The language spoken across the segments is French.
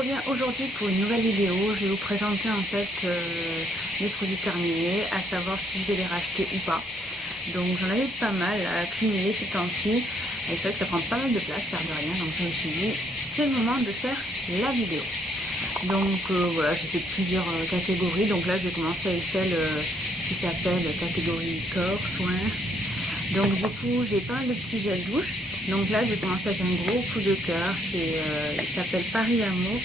reviens aujourd'hui pour une nouvelle vidéo. Je vais vous présenter en fait mes produits terminés, à savoir si je vais les racheter ou pas. Donc j'en avais pas mal à accumuler ces temps-ci. Et c'est vrai que ça prend pas mal de place, faire de rien. Donc je me suis dit, c'est le moment de faire la vidéo. Donc voilà, j'ai fait plusieurs catégories. Donc là, je vais commencer avec celle qui s'appelle catégorie corps, soins. Donc du coup, j'ai pas mal de petits gels douche. Donc là, je vais commencer avec un gros coup de cœur. Il s'appelle Paris Amour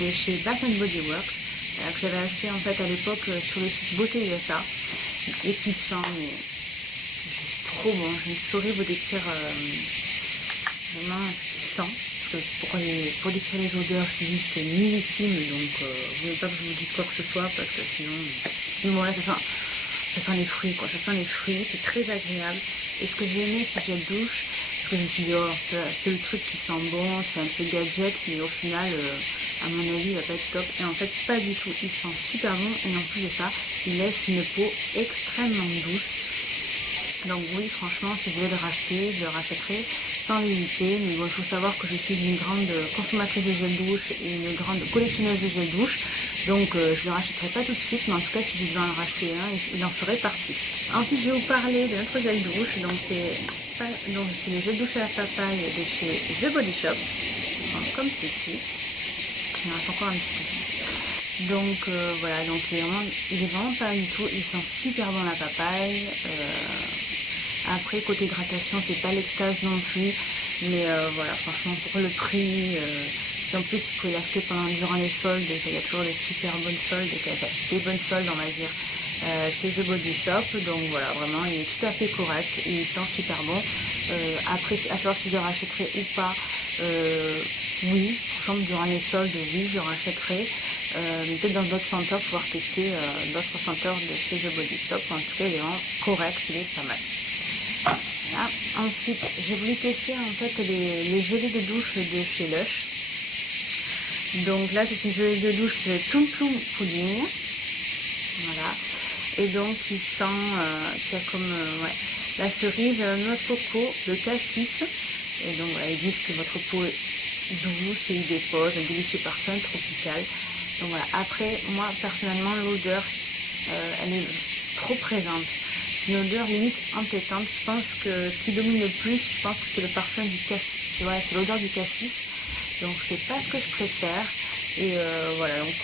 de chez Bath & Body Works. Que j'avais acheté en fait à l'époque sur le site Beauté USA. Et qui sent mais juste trop bon. Je ne saurais vous décrire vraiment ce qui sent. Parce que pour décrire les odeurs, je suis juste nullissime. Donc vous ne voulez pas que je vous dise quoi que ce soit parce que sinon voilà, ça sent les fruits quoi. Ça sent les fruits, c'est très agréable. Et ce que j'ai aimé, c'est gel douche. Parce que je me suis dit, oh, c'est le truc qui sent bon, c'est un peu gadget, mais au final, à mon avis, il va pas être top. Et en fait, pas du tout. Il sent super bon. Et en plus de ça, il laisse une peau extrêmement douce. Donc oui, franchement, si vous voulez le racheter, je le rachèterai sans l'hésiter. Mais bon, il faut savoir que je suis une grande consommatrice de gel douche et une grande collectionneuse de gel douche. Donc je ne le rachèterai pas tout de suite, mais en tout cas, si je devais en racheter un, il en ferait partie. Ensuite, je vais vous parler de notre gel douche. Donc c'est le gel douche à la papaye de chez The Body Shop. Donc, comme ceci. Il en reste encore un petit peu. Donc voilà, donc il est vraiment pas du tout. Il sent super bon la papaye. Après, côté hydratation, c'est pas l'extase non plus. Mais voilà, franchement, pour le prix, en plus, vous pouvez l'acheter durant les soldes. Il y a toujours des super bonnes soldes, des bonnes soldes, on va dire, chez The Body Shop. Donc voilà, vraiment, il est tout à fait correct. Et il sent super bon. Après, à savoir si je le rachèterai ou pas, oui, par exemple, durant les soldes, oui, je le rachèterai. Mais peut-être dans d'autres senteurs, pouvoir tester d'autres senteurs de chez The Body Shop. En tout cas, il est vraiment correct, il est pas mal. Voilà. Ensuite, j'ai voulu tester en fait les gelées de douche de chez Lush. Donc là, c'est une gelée de douche qui s'appelle Plum Plum Pudding. Voilà. Et donc, qui sent, qui a comme la cerise, noix de coco, le cassis. Et donc, voilà, ils disent que votre peau est douce et il dépose un délicieux parfum tropical. Donc voilà. Après, moi, personnellement, l'odeur, elle est trop présente. Une odeur limite entêtante. Je pense que ce qui domine le plus, je pense que c'est le parfum du cassis. Voilà, c'est l'odeur du cassis. Donc c'est pas ce que je préfère. Et voilà, donc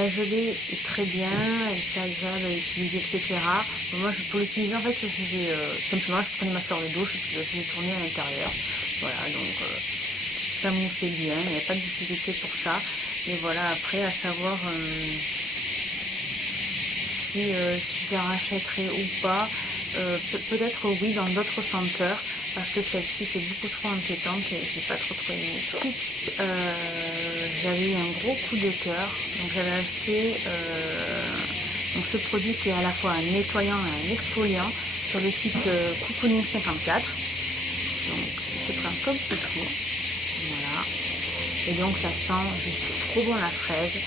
la gelée est très bien, c'est agréable à utiliser, etc. Moi, pour l'utiliser, en fait, je faisais simplement, je prenais ma fleur de douche et puis je faisais tourner à l'intérieur. Voilà, donc ça moussait bien, il n'y avait pas de difficulté pour ça. Mais voilà, après, à savoir si je la rachèterai ou pas, peut-être oui dans d'autres senteurs, parce que celle-ci était beaucoup trop entêtante et j'ai pas trop aimé. Ensuite, j'avais eu un gros coup de cœur, donc j'avais acheté donc ce produit qui est à la fois un nettoyant et un exfoliant sur le site Cocooning 54. Donc il se prend comme ceci, voilà, et donc ça sent juste trop bon la fraise.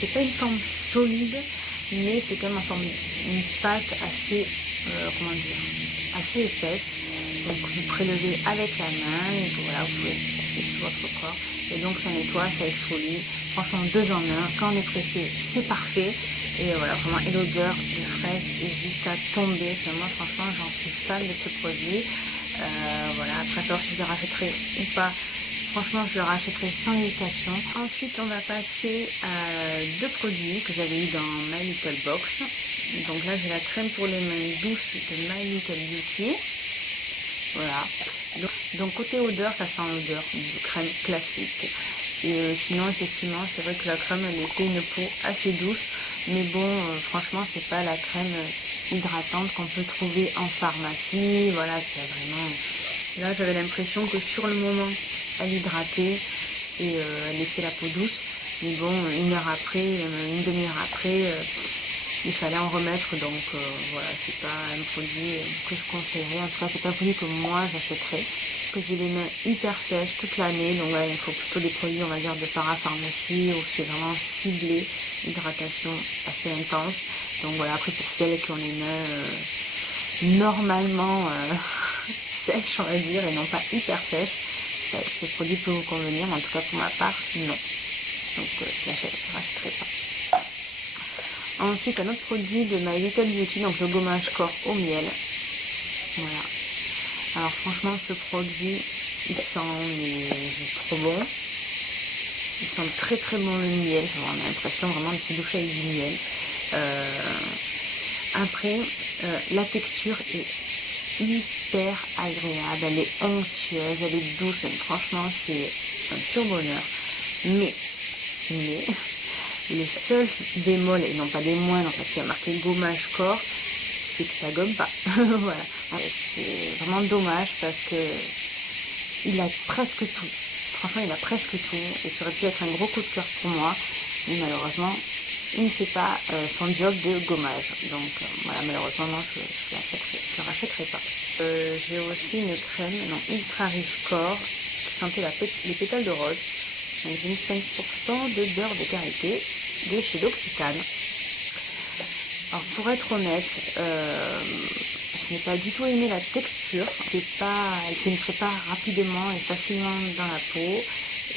C'est pas une forme solide, mais c'est quand même en forme une pâte assez, assez épaisse. Donc vous prélevez avec la main et voilà, vous pouvez passer sur votre corps. Et donc ça nettoie, ça exfolie. Franchement, 2 en 1. Quand on est pressé, c'est parfait. Et voilà, vraiment, et l'odeur de fraise est juste à tomber. Moi, franchement, j'en suis fan de ce produit. Voilà, après savoir si je le rachèterai ou pas. Franchement, je le rachèterai sans hésitation. Ensuite, on va passer à 2 produits que j'avais eu dans My Little Box. Donc là, j'ai la crème pour les mains douce de My Little Beauty. Voilà. Donc côté odeur, ça sent l'odeur de crème classique. Et sinon, effectivement, c'est vrai que la crème, elle laissait une peau assez douce. Mais bon, franchement, c'est pas la crème hydratante qu'on peut trouver en pharmacie. Voilà, qui a vraiment... Là, j'avais l'impression que sur le moment, elle hydratait et elle laissait la peau douce. Mais bon, une heure après, une demi-heure après, il fallait en remettre. Donc voilà, c'est pas un produit que je conseillerais. En tout cas, c'est pas un produit que moi j'achèterais. Parce que j'ai les mains hyper sèches toute l'année. Donc ouais, il faut plutôt des produits, on va dire, de parapharmacie où c'est vraiment ciblé, hydratation assez intense. Donc voilà, après pour celles qui ont les mains normalement sèches, on va dire, et non pas hyper sèches. ce produit peut vous convenir, mais en tout cas pour ma part, non. Donc je ne rachèterai pas. Ensuite, un autre produit de My Little Beauty, donc le gommage corps au miel. Voilà. Alors franchement, ce produit, il sent trop bon. Il sent très très bon le miel. On a l'impression vraiment de se doucher avec du miel. Après, la texture est hyper agréable. Elle est onctueuse, elle est douce. Franchement, c'est un pur bonheur. Mais le seul bémol, et non pas des moindres, parce qu'il y a marqué gommage corps, c'est que ça gomme pas. Voilà. C'est vraiment dommage parce que il a presque tout. Franchement, il a presque tout. Et ça aurait pu être un gros coup de cœur pour moi. Mais malheureusement, il ne fait pas son job de gommage. Donc voilà, malheureusement, non, je ne rachèterai pas. J'ai aussi une crème, ultra riche corps, qui sentait les pétales de rose. Donc j'ai mis 5% de beurre de karité de chez L'Occitane. Alors pour être honnête, je n'ai pas du tout aimé la texture. Elle ne pénétrait pas rapidement et facilement dans la peau.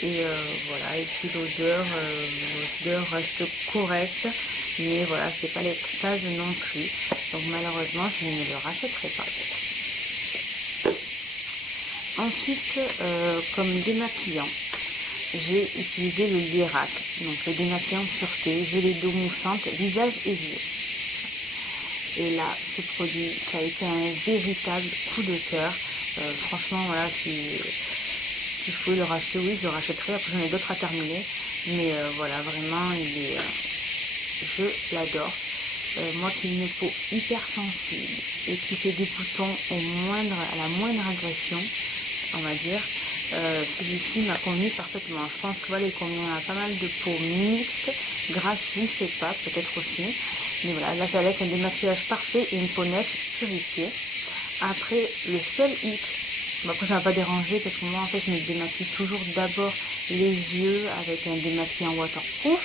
Et voilà, et puis l'odeur reste correcte, mais voilà, c'est pas l'extase non plus. Donc malheureusement, je ne le rachèterai pas. Ensuite, comme démaquillant, j'ai utilisé le Lierac, donc le démaquillant pureté, gelée d'eau moussante, visage et yeux. Et là, ce produit, ça a été un véritable coup de cœur. Franchement, voilà, si je pouvais le racheter, oui, je le rachèterais. Après, j'en ai d'autres à terminer. Mais voilà, vraiment, je l'adore. Moi qui ai une peau hyper sensible et qui fait des boutons à la moindre agression, on va dire, celui-ci m'a convenu parfaitement. Je pense que voilà, il convient à pas mal de peaux mixtes, grasses, je ne sais pas, peut-être aussi. Mais voilà, là ça laisse un démaquillage parfait et une peau nette purifiée. Après, le seul hic, après ça ne va pas déranger parce que moi en fait je me démaquille toujours d'abord les yeux avec un démaquillant waterproof.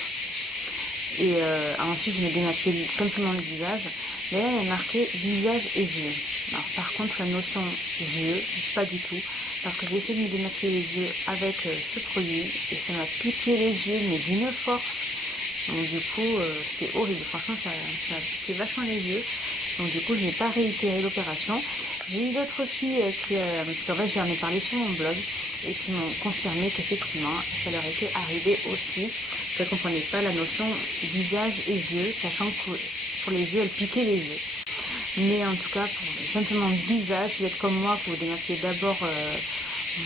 Et ensuite je me démaquille simplement le visage. Mais là il y a marqué visage et yeux. Alors par contre la notion yeux, pas du tout. Parce que j'ai essayé de me démaquiller les yeux avec ce produit et ça m'a piqué les yeux mais d'une force. Donc du coup c'était horrible, franchement ça m'a piqué vachement les yeux. Donc du coup je n'ai pas réitéré l'opération. J'ai eu d'autres filles parce qu'en fait j'en ai parlé sur mon blog et qui m'ont confirmé qu'effectivement ça leur était arrivé aussi. Qu'elles ne comprenaient pas la notion visage et yeux, sachant que pour les yeux elles piquaient les yeux. Mais en tout cas pour simplement visage, si vous êtes comme moi, que vous démaquillez d'abord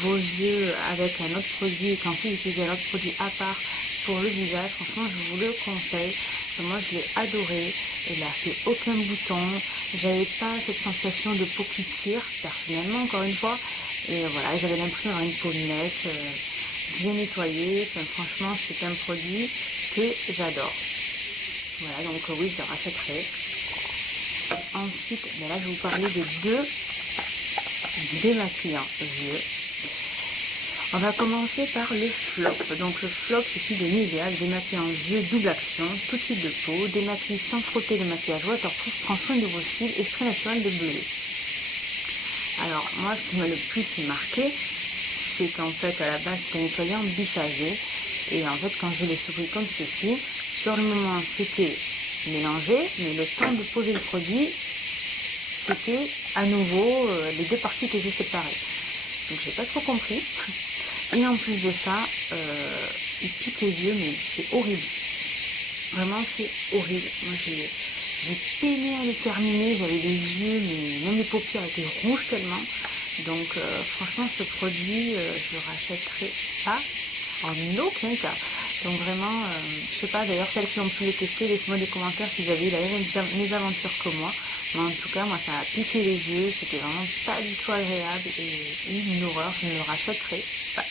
vos yeux avec un autre produit et qu'ensuite vous utilisez un autre produit à part pour le visage, franchement je vous le conseille. Moi je l'ai adoré, il n'a fait aucun bouton, j'avais pas cette sensation de peau qui tire, personnellement encore une fois, et voilà, j'avais l'impression d'avoir une peau nette, bien nettoyée. Enfin, franchement c'est un produit que j'adore. Voilà, donc oui, je le rachèterai. Ensuite, là je vais vous parler de deux démaquillants yeux. On va commencer par le Flop. Donc le Flop, c'est celui de Nivea, le démaquillant yeux double action, tout type de peau, démaquille sans frotter le maquillage waterproof, prend soin de vos cils, extrait naturel de bleuet. Alors moi, ce qui m'a le plus marqué, c'est qu'en fait à la base c'est un nettoyant biphasé, et en fait quand je l'ai souris comme ceci, sur le moment c'était mélangé, mais le temps de poser le produit, c'était à nouveau les deux parties que j'ai séparées. Donc j'ai pas trop compris. Et en plus de ça, il pique les yeux, mais c'est horrible. Vraiment, c'est horrible. Moi, j'ai peiné à le terminer. J'avais les yeux, mais même les paupières étaient rouges tellement. Donc, franchement, ce produit, je le rachèterai pas en aucun cas. Donc vraiment, je sais pas, d'ailleurs, celles qui ont pu le tester, laissez-moi des commentaires si vous avez eu la même mésaventure que moi. Mais en tout cas, moi, ça a piqué les yeux. C'était vraiment pas du tout agréable et une horreur. Je ne le rachèterai pas.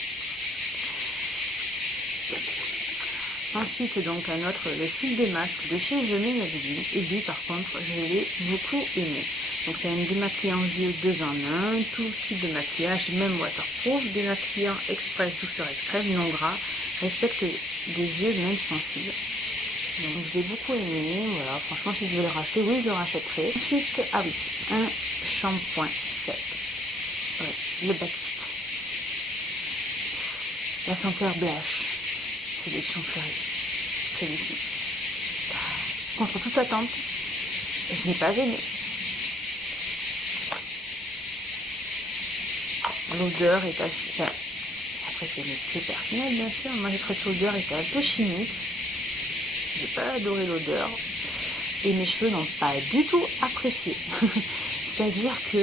Ensuite, donc, un autre, le cil des masques de chez Je Mets Maybelline. Et lui, par contre, je l'ai beaucoup aimé. Donc, c'est un démaquillant yeux 2 en 1, tout type de maquillage, même waterproof, démaquillant express, douceur extrême, non gras, respecte des yeux même sensibles. Donc, je l'ai beaucoup aimé. Voilà, franchement, si je veux le racheter, oui, je le rachèterai. Ensuite, ah oui, un shampoing sec. Ouais, le Baptiste. La senteur blanche, c'est des Champfleury, celui-ci. Contre toute attente, je n'ai pas aimé. L'odeur est assez... Enfin, après, c'est une clé personnelle, bien sûr. Moi, j'ai trouvé que l'odeur était un peu chimique. J'ai pas adoré l'odeur. Et mes cheveux n'ont pas du tout apprécié. C'est-à-dire que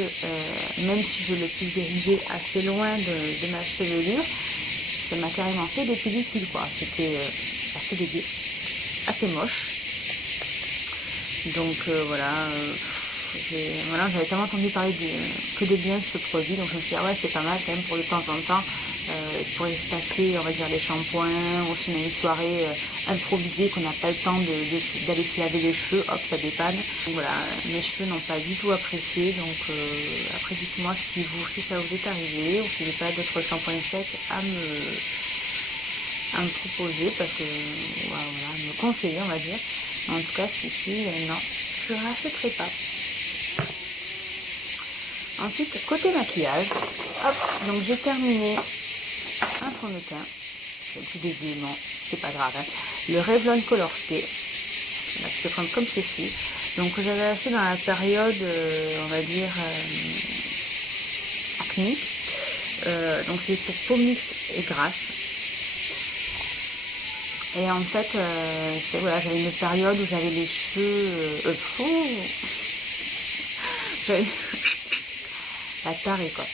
même si je le pulvérisais assez loin de ma chevelure, ça m'a carrément fait des pellicules, quoi. C'était assez dégueu, assez moche. Donc voilà, j'avais tellement entendu parler que de bien de ce produit, donc je me suis dit, ah ouais, c'est pas mal quand même pour de temps en temps, pour espacer, on va dire, les shampoings, ou si on a une soirée improvisée, qu'on n'a pas le temps d'aller se laver les cheveux, hop, ça dépanne. Donc voilà, mes cheveux n'ont pas du tout apprécié, donc après dites-moi si ça vous est arrivé, ou si vous n'avez pas d'autres shampoings secs à me proposer, parce que voilà, me conseiller, on va dire. En tout cas, celui-ci, non, je ne le rachèterai pas. Ensuite, côté maquillage, hop, donc j'ai terminé un fond de teint. C'est plus dégueu, non, c'est pas grave. Hein. Le Revlon Color Stay, qui se prend comme ceci. Donc j'avais acheté dans la période, on va dire, acné. Donc c'est pour peau mixte et grasse. Et en fait, voilà, j'avais une période où j'avais les cheveux... j'avais la tarée, quoi.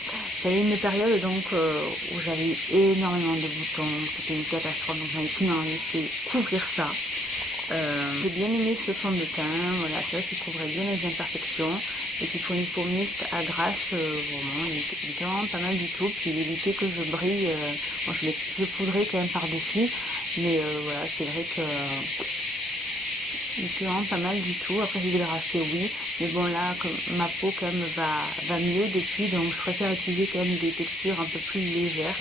J'avais une période donc où j'avais énormément de boutons, c'était une catastrophe, donc j'avais qu'une envie, c'était couvrir ça. J'ai bien aimé ce fond de teint, voilà, c'est vrai qu'il couvrait bien les imperfections. Et puis pour une peau mixte à grasse, vraiment, il était vraiment pas mal du tout. Puis il évitait que je brille, bon, je poudrais quand même par-dessus. Mais voilà, c'est vrai que il était vraiment pas mal du tout. Après j'ai dû le racheter, oui. Mais bon là, comme ma peau quand même va mieux depuis, donc je préfère utiliser quand même des textures un peu plus légères.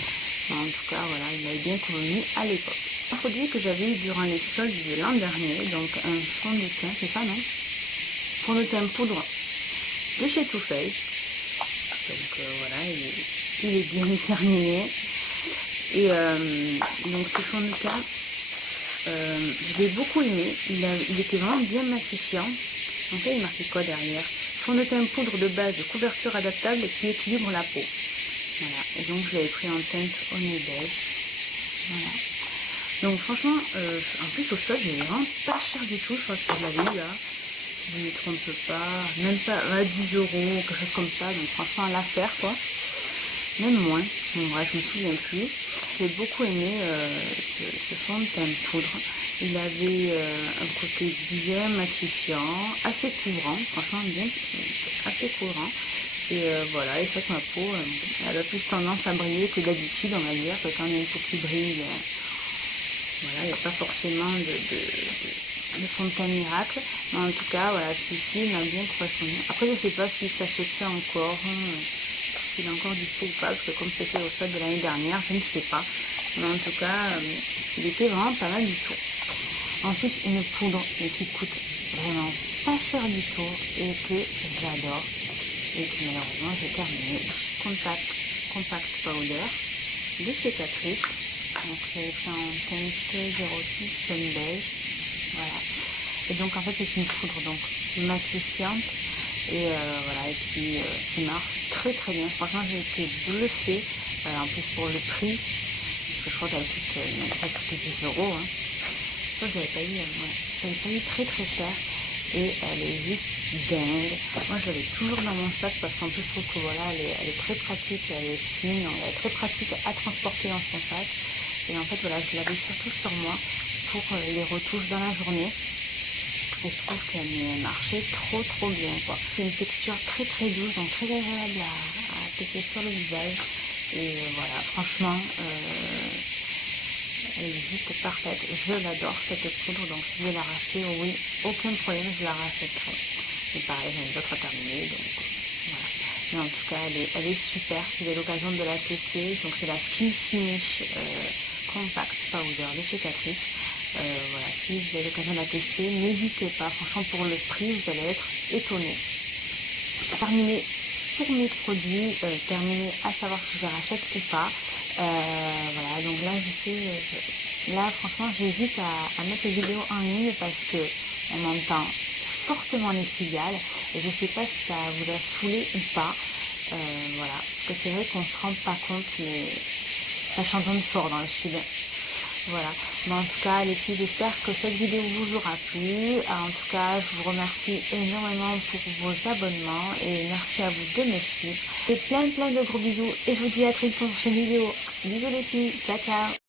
Mais en tout cas, voilà, il m'avait bien convenu à l'époque. Un produit que j'avais eu durant les soldes de l'an dernier, donc un fond de teint, c'est ça, non? Fond de teint poudre de chez Too Faced. Donc voilà, il est bien terminé. Et donc ce fond de teint, je l'ai beaucoup aimé. Il était vraiment bien matifiant. En fait, il marquait quoi derrière? Fond de teint poudre de base de couverture adaptable qui équilibre la peau. Voilà. Et donc je l'avais pris en teinte au nez beige. Voilà. Donc franchement, en plus au sol, il est vraiment pas cher du tout. Je crois que je l'avais eu là. Je ne me trompe pas, même pas 10 €, quelque chose comme ça, donc franchement à l'affaire quoi, même moins, bon bref, je me souviens plus. J'ai beaucoup aimé ce fond de teint poudre, il avait un côté bien matifiant, assez couvrant, franchement bien, assez couvrant, et voilà, et c'est vrai que ma peau, elle a plus tendance à briller que d'habitude, on va dire, que quand on a une peau qui brille, voilà, il n'y a pas forcément de fond de teint miracle, mais en tout cas voilà, celui-ci m'a bien correspondu. Après je sais pas si ça se fait encore, s'il est encore dispo ou pas, parce que comme c'était au stade de l'année dernière, je ne sais pas, mais en tout cas il était vraiment pas mal du tout. Ensuite une poudre qui coûte vraiment pas cher du tout et que j'adore et que malheureusement j'ai terminé, Compact Powder de chez Catrice. Donc j'avais pris en teinte 06 Sun Beige, voilà. Et donc en fait c'est une poudre donc matifiante et voilà, et puis qui marche très très bien. Franchement j'ai été bluffée, en plus pour le prix, parce que je crois qu'elle coûte 10 €. Hein. Je crois que j'avais pas eu très très cher et elle est juste dingue. Moi je l'avais toujours dans mon sac parce qu'en plus je trouve que voilà, elle est très pratique, elle est fine, elle est très pratique à transporter dans son sac. Et en fait voilà, je l'avais surtout sur moi pour les retouches dans la journée. Et je trouve qu'elle marchait trop bien quoi. C'est une texture très très douce, donc très agréable à appliquer sur le visage. Et voilà, franchement, elle est juste parfaite. Je l'adore cette poudre, donc si je vais la racheter, oui, aucun problème, je la rachèterai. Et pareil, j'en ai d'autres à terminer, donc voilà. Mais en tout cas, elle est super. Si vous avez l'occasion de la tester, donc c'est la Skin Finish Compact Powder de chez Catrice. Voilà, si vous avez l'occasion de la tester, n'hésitez pas. Franchement, pour le prix, vous allez être étonnés. Terminé pour mes produits, terminé à savoir si je les rachète ou pas. Voilà, voilà, donc là là franchement j'hésite à mettre les vidéos en ligne parce que on entend fortement les cigales et je sais pas si ça vous a saoulé ou pas. Voilà, parce que c'est vrai qu'on se rend pas compte, mais ça chantonne fort dans le sud. Voilà, mais en tout cas les filles, j'espère que cette vidéo vous aura plu. En tout cas, je vous remercie énormément pour vos abonnements et merci à vous de me suivre. Et plein de gros bisous et je vous dis à très vite pour une prochaine vidéo. Bisous les filles, ciao ciao.